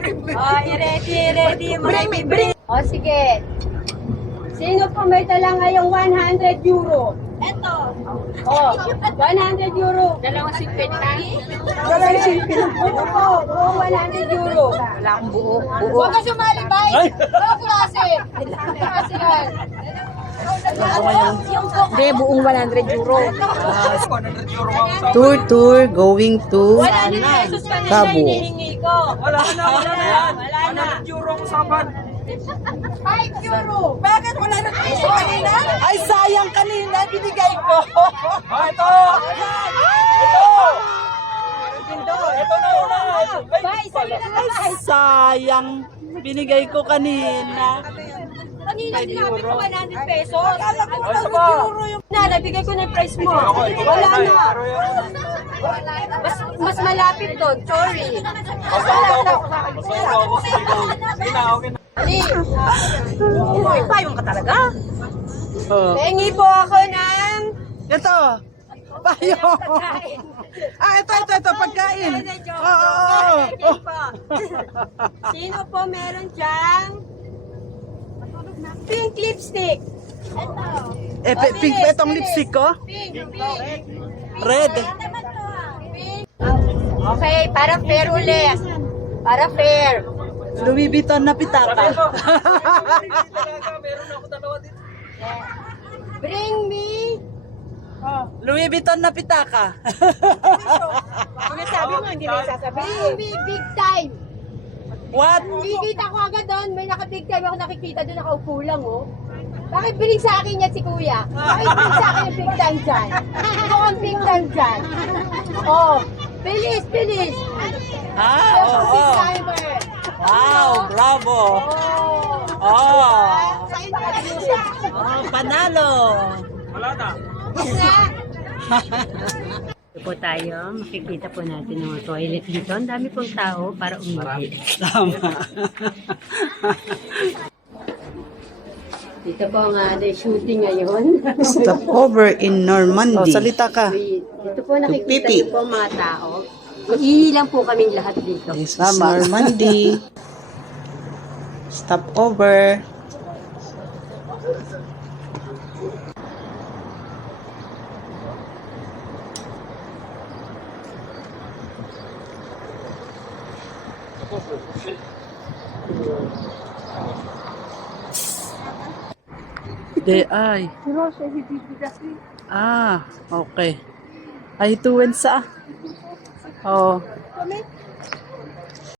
ready. Bring. O, sige. Sino po may dala ngayong 100 euro? Eto. O, 100 euro. Dalawang sipit na. Dalawang sipit. Buo po. Buo 100 euro. Wala akong buo. Huwag ka sumali, bay. Wala klase. Klase yan. Hindi, buong 100 euro. Tour going to 100 pesos kanina Cabo. hinihingi ko. Wala na yan. Wala na. 100 euro ang usapan. 5 euro. Bakit wala na peso kanina? Ay, sayang kanina, binigay ko. Ito! Ito na una. Bay, sige na. Ay, sayang. Binigay ko kanina. Kanina sinabi ko 100 pesos. Ano ba? Nabigay ko na yung price mo. Wala na. Mas malapit doon. Sorry. Uy, payong ka talaga? Oh. Tengi po ako ng Ito. Payo. Ito, pagkain. Oo. Sino po meron dyan? Pink lipstick. Pink ba itong lipstick ko? Pink. Red. Okay, para fair ulit. Para fair. Louis Vuitton na pitaka. Meron ako dalawa dito. Bring me. Louis Vuitton na pitaka. Ano sabi mo, hindi na sasabihin. Bring me big time. What? Kikita ko agad doon, may naka-big time ako nakikita doon, nakaupo lang, oh. Bakit biling sa akin yan si Kuya? Bakit biling sa akin yung big time dyan? Ito ang big time dyan. Oh, bilis. Oo. Big timer. Wow, bravo. Oh. Oh, panalo. Wala na. Ito po tayo, makikita po natin yung mga toilet dito. Ang dami pong tao para umihi. Tama. Dito po ang shooting ngayon. Stop over in Normandy. Salita ka. Dito po nakikita Pipi. niyo po ang mga tao. Iihi lang po kaming lahat dito. This is Normandy. Stop over. De ay. Okay. Ay tuwen sa. Oh.